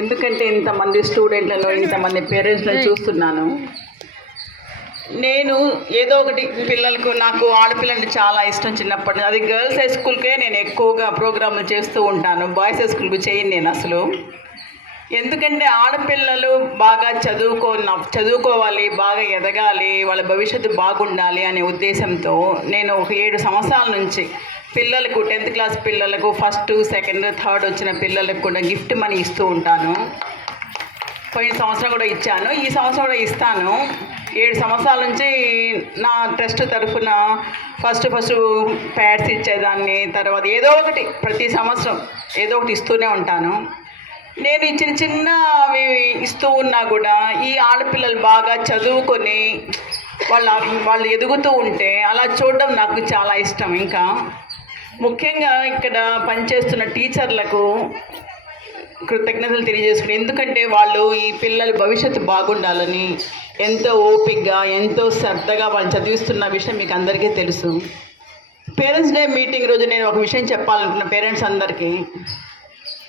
ఎందుకంటే ఇంతమంది స్టూడెంట్లలో ఇంతమంది పేరెంట్స్లను చూస్తున్నాను. నేను ఏదో ఒకటి పిల్లలకు నాకు ఆడపిల్లంటే చాలా ఇష్టం చిన్నప్పటి నుంచి. అది గర్ల్స్ హై స్కూల్కే నేను ఎక్కువగా ప్రోగ్రాంలు చేస్తూ ఉంటాను. బాయ్స్ హై స్కూల్కి చేయను నేను అసలు. ఎందుకంటే ఆడపిల్లలు బాగా చదువుకో చదువుకోవాలి బాగా ఎదగాలి వాళ్ళ భవిష్యత్తు బాగుండాలి అనే ఉద్దేశంతో నేను ఒక ఏడు సంవత్సరాల నుంచి పిల్లలకు టెన్త్ క్లాస్ పిల్లలకు ఫస్ట్ సెకండ్ థర్డ్ వచ్చిన పిల్లలకు కూడా గిఫ్ట్ మనీ ఇస్తూ ఉంటాను. పోయిన సంవత్సరం కూడా ఇచ్చాను. ఈ సంవత్సరం కూడా ఇస్తాను. ఏడు సంవత్సరాల నుంచి నా ట్రస్ట్ తరఫున ఫస్ట్ ఫస్ట్ ప్యాడ్స్ ఇచ్చేదాన్ని. తర్వాత ఏదో ఒకటి ప్రతి సంవత్సరం ఏదో ఒకటి ఇస్తూనే ఉంటాను. నేను ఈ చిన్న చిన్నవి ఇస్తూ ఉన్నా కూడా ఈ ఆడపిల్లలు బాగా చదువుకొని వాళ్ళ వాళ్ళు ఎదుగుతూ ఉంటే అలా చూడడం నాకు చాలా ఇష్టం. ఇంకా ముఖ్యంగా ఇక్కడ పనిచేస్తున్న టీచర్లకు కృతజ్ఞతలు తెలియజేసుకుని ఎందుకంటే వాళ్ళు ఈ పిల్లల భవిష్యత్తు బాగుండాలని ఎంతో ఓపికగా ఎంతో శ్రద్ధగా వాళ్ళు చదివిస్తున్న విషయం మీకు అందరికీ తెలుసు. పేరెంట్స్ డే మీటింగ్ రోజు నేను ఒక విషయం చెప్పాలనుకున్న పేరెంట్స్ అందరికీ.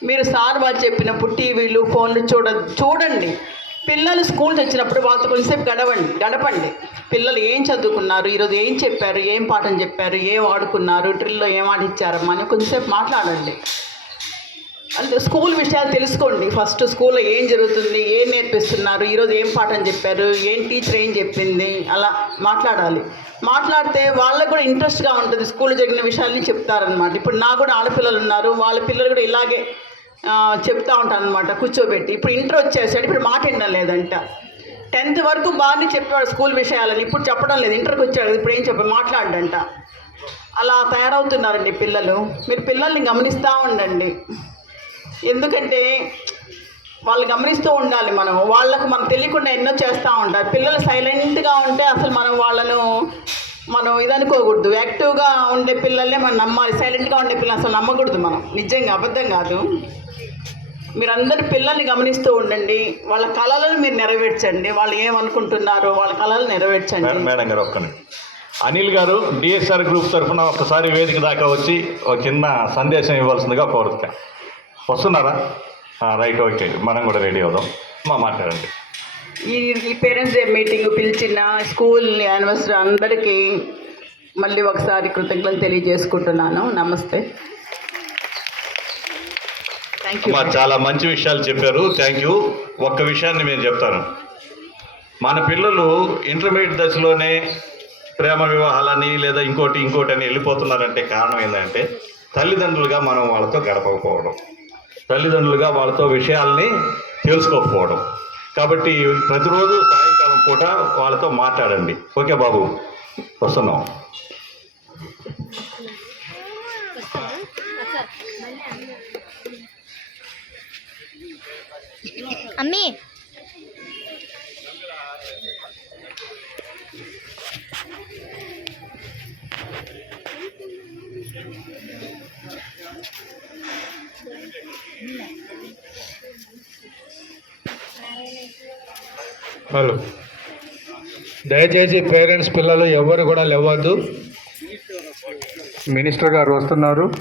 మీరు సార్ వాళ్ళు చెప్పినప్పుడు టీవీలు ఫోన్లు చూడ చూడండి. పిల్లలు స్కూల్ వచ్చినప్పుడు వాళ్ళతో కొంచెంసేపు గడవండి గడపండి. పిల్లలు ఏం చదువుకున్నారు ఈరోజు ఏం చెప్పారు ఏం పాఠం చెప్పారు ఏం ఆడుకున్నారు డ్రిల్లో ఏం ఆడిచ్చారమ్మా అని కొంచెంసేపు మాట్లాడండి. అంటే స్కూల్ విషయాలు తెలుసుకోండి. ఫస్ట్ స్కూల్లో ఏం జరుగుతుంది ఏం నేర్పిస్తున్నారు ఈరోజు ఏం పాఠం చెప్పారు ఏం టీచర్ ఏం చెప్పింది అలా మాట్లాడాలి. మాట్లాడితే వాళ్ళకు కూడా ఇంట్రెస్ట్గా ఉంటుంది. స్కూల్లో జరిగిన విషయాల్ని చెప్తారనమాట ఇప్పుడు నా కూడా ఆడపిల్లలు ఉన్నారు వాళ్ళ పిల్లలు కూడా ఇలాగే చెప్తా ఉంటాను అనమాట కూర్చోబెట్టి. ఇప్పుడు ఇంటర్ వచ్చేసాడు ఇప్పుడు మాట వినడం లేదంట. టెన్త్ వరకు బాగానే చెప్పేవాడు స్కూల్ విషయాలని ఇప్పుడు చెప్పడం లేదు. ఇంటర్కి వచ్చాడు ఇప్పుడు ఏం చెప్ప మాట్లాడంట. అలా తయారవుతున్నారండి పిల్లలు. మీరు పిల్లల్ని గమనిస్తూ ఉండండి. ఎందుకంటే వాళ్ళు గమనిస్తూ ఉండాలి మనం. వాళ్ళకు మనం తెలియకుండా ఎన్నో చేస్తూ ఉంటారు. పిల్లలు సైలెంట్గా ఉంటే అసలు మనం వాళ్ళను మనం ఇది అనుకోకూడదు. యాక్టివ్గా ఉండే పిల్లల్నే మనం నమ్మాలి. సైలెంట్గా ఉండే పిల్లలు అసలు నమ్మకూడదు మనం. నిజంగా అబద్ధం కాదు. మీరందరూ పిల్లల్ని గమనిస్తూ ఉండండి. వాళ్ళ కళలను మీరు నెరవేర్చండి. వాళ్ళు ఏమనుకుంటున్నారో వాళ్ళ కళలు నెరవేర్చండి. మేడం గారు ఒక్కని అనిల్ గారు డిఎస్ఆర్ గ్రూప్ తరఫున ఒకసారి వేదిక దాకా వచ్చి ఒక చిన్న సందేశం ఇవ్వాల్సిందిగా కోరుతా. వస్తున్నారా? Right okay. మనం కూడా రెడీ అవుదాం. మా మాట్లాడండి. ఈ ఈ పేరెంట్స్ డే మీటింగ్ పిలిచిన స్కూల్ యానివర్సరీ అందరికీ మళ్ళీ ఒకసారి కృతజ్ఞతలు తెలియజేసుకుంటున్నాను. నమస్తే. థ్యాంక్ యూ చాలా మంచి విషయాలు చెప్పారు. థ్యాంక్ యూ ఒక్క విషయాన్ని నేను చెప్తాను. మన పిల్లలు ఇంటర్మీడియట్ దశలోనే ప్రేమ వివాహాలని లేదా ఇంకోటి ఇంకోటి అని వెళ్ళిపోతున్నారంటే కారణం ఏంటంటే తల్లిదండ్రులుగా మనం వాళ్ళతో గడపకపోవడం. తల్లిదండ్రులుగా వాళ్ళతో విషయాల్ని తెలుసుకోకపోవడం. కాబట్టి ప్రతిరోజు సాయంకాలం పూట వాళ్ళతో మాట్లాడండి. ఓకే బాబు వస్తున్నాం. అమ్మీ. హలో. దయచేసి పేరెంట్స్ పిల్లలు ఎవరు కూడా లేవద్దు. మినిస్టర్ గారు వస్తున్నారు.